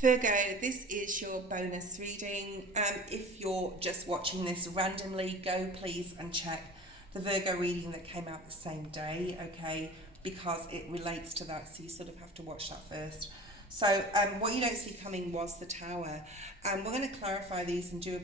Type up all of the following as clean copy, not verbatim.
Virgo, this is your bonus reading. If you're just watching this randomly, go please and check the Virgo reading that came out the same day, okay? Because it relates to that, so you sort of have to watch that first. So what you don't see coming was the Tower. We're going to clarify these and do a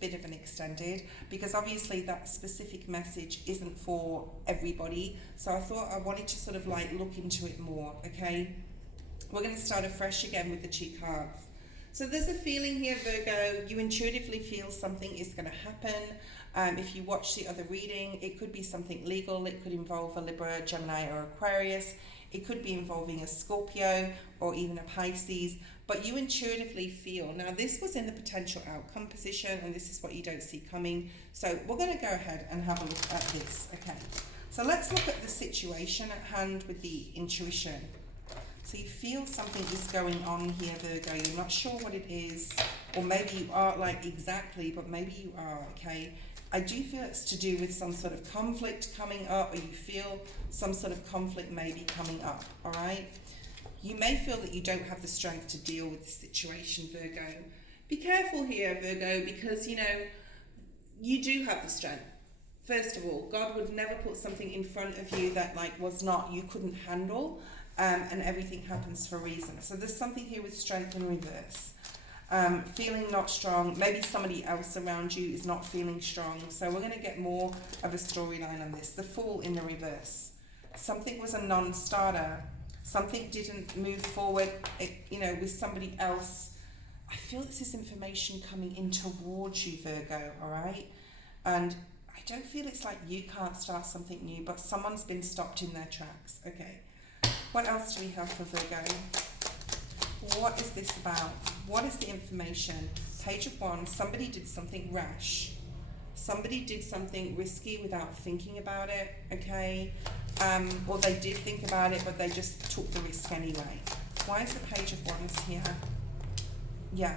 bit of an extended, because obviously that specific message isn't for everybody. So I thought I wanted to sort of like look into it more, okay? We're going to start afresh again with the two cards. So there's a feeling here, Virgo, you intuitively feel something is going to happen. If you watch the other reading, it could be something legal, it could involve a Libra, Gemini or Aquarius, it could be involving a Scorpio or even a Pisces, but you intuitively feel, now this was in the potential outcome position and this is what you don't see coming. So we're going to go ahead and have a look at this, okay? So let's look at the situation at hand with the intuition. So you feel something is going on here, Virgo. You're not sure what it is, or maybe you are, like exactly, but maybe you are, okay? I do feel it's to do with some sort of conflict coming up, or you feel some sort of conflict maybe coming up, all right? You may feel that you don't have the strength to deal with the situation, Virgo. Be careful here, Virgo, because, you know, you do have the strength. First of all, God would never put something in front of you that, like, you couldn't handle. And everything happens for a reason. So there's something here with strength in reverse. Feeling not strong. Maybe somebody else around you is not feeling strong. So we're going to get more of a storyline on this. The Fool in the reverse. Something was a non-starter. Something didn't move forward, with somebody else. I feel this is information coming in towards you, Virgo, all right? And I don't feel it's like you can't start something new, but someone's been stopped in their tracks, okay? What else do we have for Virgo? What is this about? What is the information? Page of Wands, somebody did something rash. Somebody did something risky without thinking about it, okay? Or they did think about it, but they just took the risk anyway. Why is the Page of Wands here? Yeah.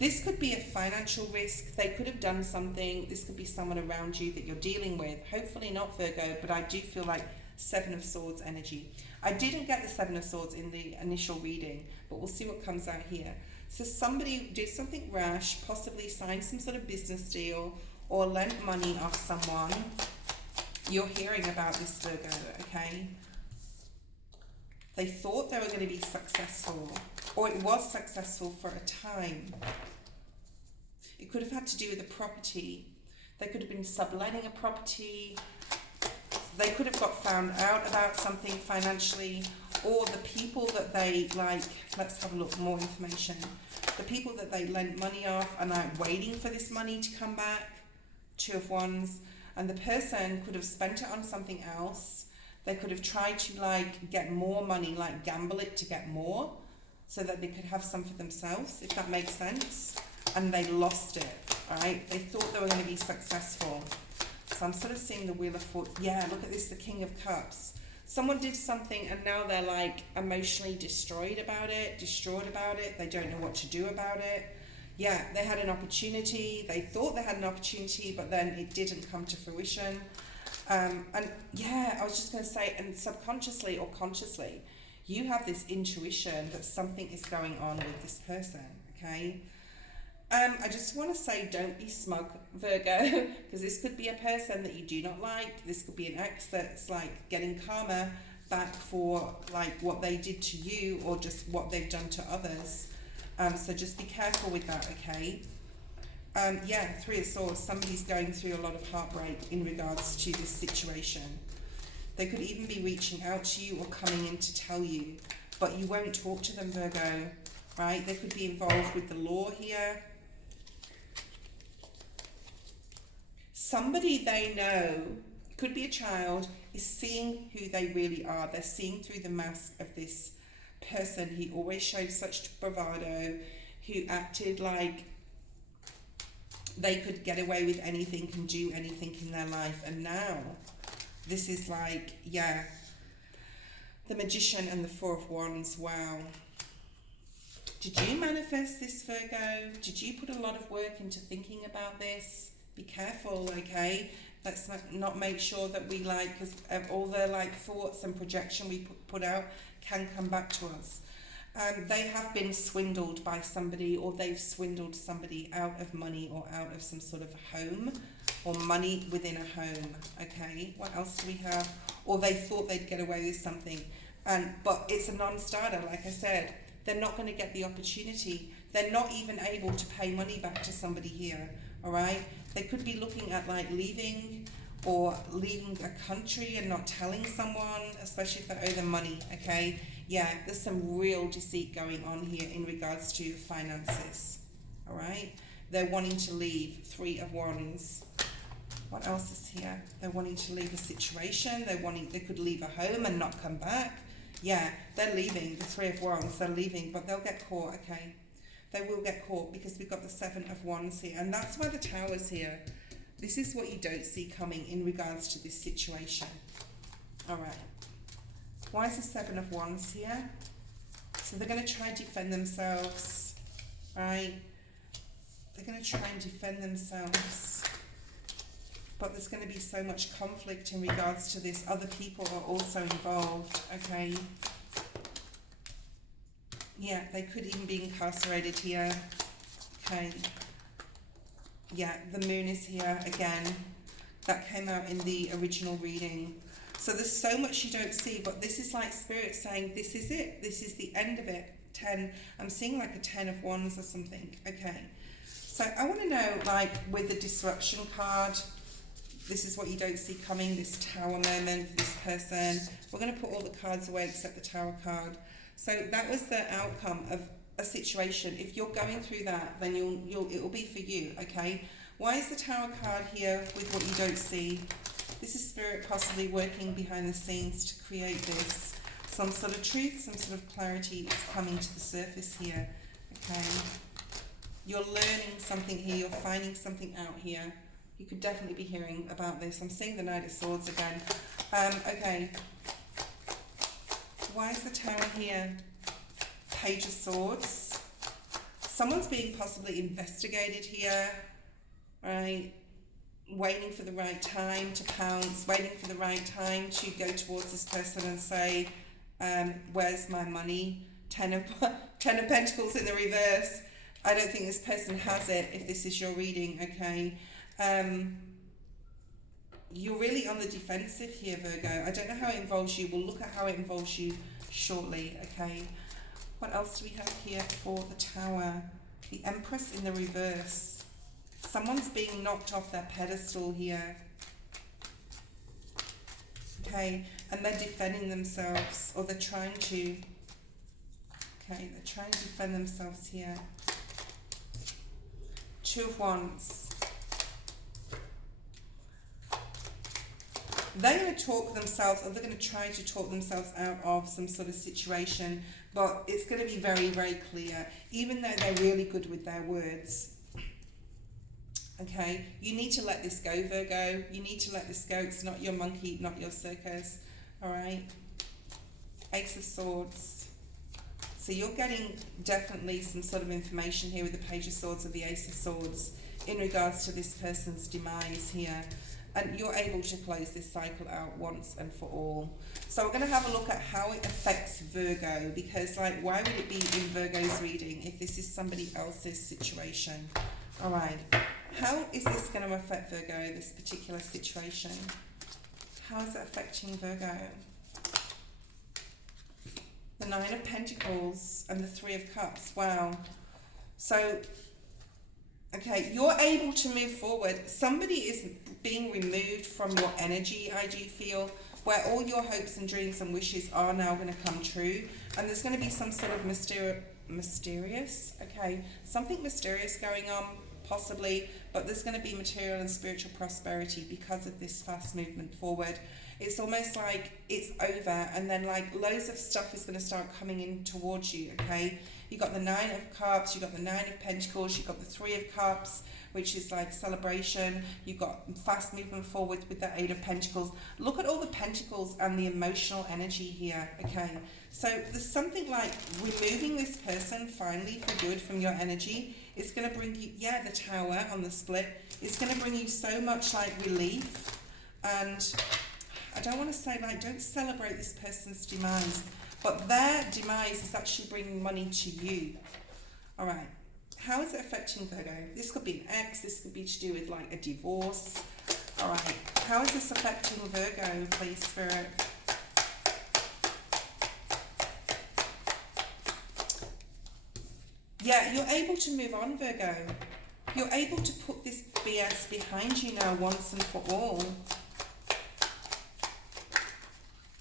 This could be a financial risk. They could have done something. This could be someone around you that you're dealing with. Hopefully not, Virgo, but I do feel like Seven of Swords energy. I didn't get the Seven of Swords in the initial reading, but we'll see what comes out here. So somebody did something rash, possibly signed some sort of business deal or lent money off someone. You're hearing about this, Virgo, okay? They thought they were going to be successful, or it was successful for a time. It could have had to do with a property. They could have been subletting a property. They could have got found out about something financially, or the people that they, let's have a look, more information. The people that they lent money off are now waiting for this money to come back, Two of Wands, and the person could have spent it on something else. They could have tried to get more money, gamble it to get more, so that they could have some for themselves, if that makes sense, and they lost it, all right? They thought they were going to be successful. So I'm sort of seeing the Wheel of Fortune. Yeah, look at this, the King of Cups. Someone did something and now they're emotionally distraught about it. They don't know what to do about it. Yeah, they had an opportunity. They thought they had an opportunity, but then it didn't come to fruition. And yeah, I was just going to say, and subconsciously or consciously, you have this intuition that something is going on with this person, okay? I just want to say, don't be smug, Virgo, because this could be a person that you do not like. This could be an ex that's getting karma back for what they did to you, or just what they've done to others. So just be careful with that, okay? Yeah, Three of Swords, somebody's going through a lot of heartbreak in regards to this situation. They could even be reaching out to you or coming in to tell you, but you won't talk to them, Virgo, right? They could be involved with the law here. Somebody they know, could be a child, is seeing who they really are. They're seeing through the mask of this person who always showed such bravado, who acted like they could get away with anything and do anything in their life. And now, this is the Magician and the Four of Wands. Wow. Did you manifest this, Virgo? Did you put a lot of work into thinking about this? Be careful, okay? Let's not make sure that we because all the thoughts and projection we put out can come back to us. They have been swindled by somebody, or they've swindled somebody out of money or out of some sort of home or money within a home. Okay, what else do we have? Or they thought they'd get away with something, but it's a non-starter. Like I said, they're not going to get the opportunity. They're not even able to pay money back to somebody here. All right, they could be looking at like leaving or leaving a country and not telling someone, especially if they owe them money. Okay, yeah, there's some real deceit going on here in regards to finances. All right, they're wanting to leave. 3 of Wands. What else is here? They're wanting to leave a situation. They could leave a home and not come back. Yeah, they're leaving. The 3 of Wands, they're leaving, but they'll get caught. Okay, they will get caught because we've got the 7 of Wands here, and that's why the Tower's here. This is what you don't see coming in regards to this situation. All right. Why is the 7 of Wands here? So they're going to try and defend themselves, right? They're going to try and defend themselves. But there's going to be so much conflict in regards to this. Other people are also involved, okay? Yeah, they could even be incarcerated here, okay? Yeah, the Moon is here again. That came out in the original reading. So there's so much you don't see, but this is like Spirit saying, this is it. This is the end of it. 10. I'm seeing like a 10 of Wands or something. Okay. So I want to know, like, with the Disruption card, this is what you don't see coming, this Tower moment for this person. We're going to put all the cards away except the Tower card. So that was the outcome of a situation. If you're going through that, then it will be for you, okay? Why is the Tower card here with what you don't see? This is Spirit possibly working behind the scenes to create this. Some sort of truth, some sort of clarity is coming to the surface here, okay? You're learning something here, you're finding something out here. You could definitely be hearing about this. I'm seeing the Knight of Swords again. Okay. Why is the Tower here? Page of Swords. Someone's being possibly investigated here, right? Waiting for the right time to pounce, waiting for the right time to go towards this person and say, where's my money? 10 of Pentacles in the reverse. I don't think this person has it if this is your reading, okay? You're really on the defensive here, Virgo. I don't know how it involves you. We'll look at how it involves you shortly, okay? What else do we have here for the Tower? The Empress in the reverse. Someone's being knocked off their pedestal here. Okay, and they're defending themselves, or they're trying to. Okay, they're trying to defend themselves here. 2 of Wands. They're going to talk themselves, or they're going to try to talk themselves out of some sort of situation, but it's going to be very, very clear, even though they're really good with their words. Okay, you need to let this go, Virgo. You need to let this go. It's not your monkey, not your circus. All right. Ace of Swords. So you're getting definitely some sort of information here with the Page of Swords or the Ace of Swords in regards to this person's demise here. And you're able to close this cycle out once and for all. So we're going to have a look at how it affects Virgo, because, like, why would it be in Virgo's reading if this is somebody else's situation? All right. How is this going to affect Virgo, this particular situation? How is it affecting Virgo? The 9 of Pentacles and the 3 of Cups. Wow. So, okay, you're able to move forward. Somebody is being removed from your energy, I do feel, where all your hopes and dreams and wishes are now going to come true. And there's going to be some sort of mysterious, okay, something mysterious going on, possibly, but there's going to be material and spiritual prosperity because of this fast movement forward. It's almost like it's over, and then like loads of stuff is going to start coming in towards you, okay? You've got the 9 of Cups, you've got the 9 of Pentacles, you've got the 3 of Cups, which is like celebration. You've got fast movement forward with the 8 of Pentacles. Look at all the Pentacles and the emotional energy here, okay? So there's something like removing this person finally for good from your energy. It's going to bring you, yeah, the Tower on the split. It's going to bring you so much like relief. And I don't want to say like, don't celebrate this person's demise, But their demise is actually bringing money to you. All right. How is it affecting Virgo? This could be an ex. This could be to do with like a divorce. All right. How is this affecting Virgo, please, Spirit? Yeah, you're able to move on, Virgo. You're able to put this BS behind you now once and for all.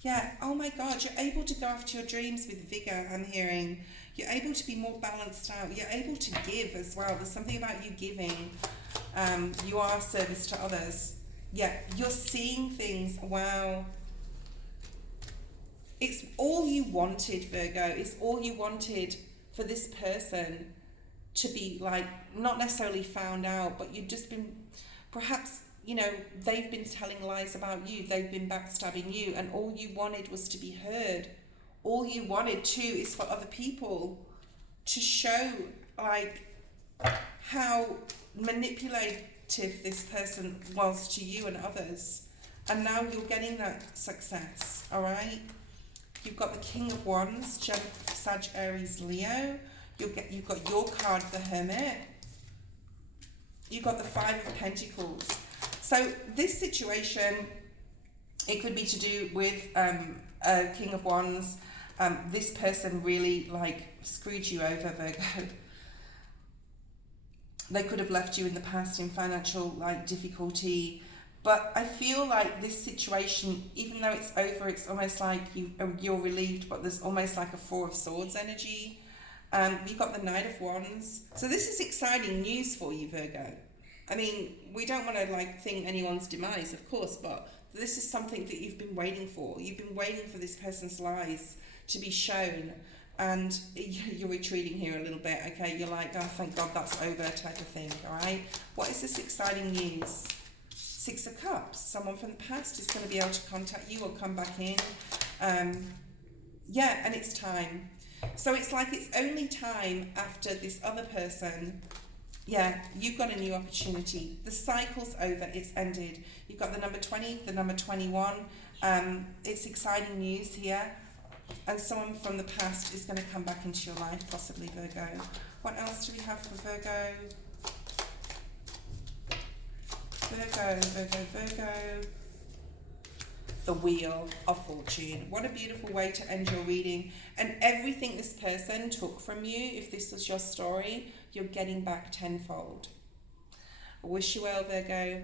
Yeah, oh my God, you're able to go after your dreams with vigor, I'm hearing. You're able to be more balanced out. You're able to give as well. There's something about you giving. You are a service to others. Yeah, you're seeing things. Wow. It's all you wanted, Virgo. It's all you wanted for this person to be like, not necessarily found out, but you've just been, perhaps, you know, they've been telling lies about you. They've been backstabbing you, and all you wanted was to be heard. All you wanted too is for other people to show like how manipulative this person was to you and others. And now you're getting that success, all right? You've got the King of Wands, Sag, Aries, Leo. You've got your card, the Hermit. You've got the Five of Pentacles. So this situation, it could be to do with King of Wands. This person really like screwed you over, Virgo. They could have left you in the past in financial like difficulty. But I feel like this situation, even though it's over, it's almost like you're relieved, but there's almost like a Four of Swords energy. You've got the Knight of Wands. So this is exciting news for you, Virgo. I mean, we don't want to like think anyone's demise, of course, but this is something that you've been waiting for. You've been waiting for this person's lies to be shown, and you're retreating here a little bit, okay? You're like, oh, thank God that's over type of thing, all right? What is this exciting news? Six of Cups. Someone from the past is going to be able to contact you or come back in. Yeah, and it's time. So it's like it's only time after this other person. Yeah, you've got a new opportunity. The cycle's over, it's ended. You've got the number 20, the number 21. It's exciting news here. And someone from the past is going to come back into your life, possibly, Virgo. What else do we have for Virgo? Virgo. The Wheel of Fortune. What a beautiful way to end your reading. And everything this person took from you, if this was your story, you're getting back tenfold. I wish you well, Virgo.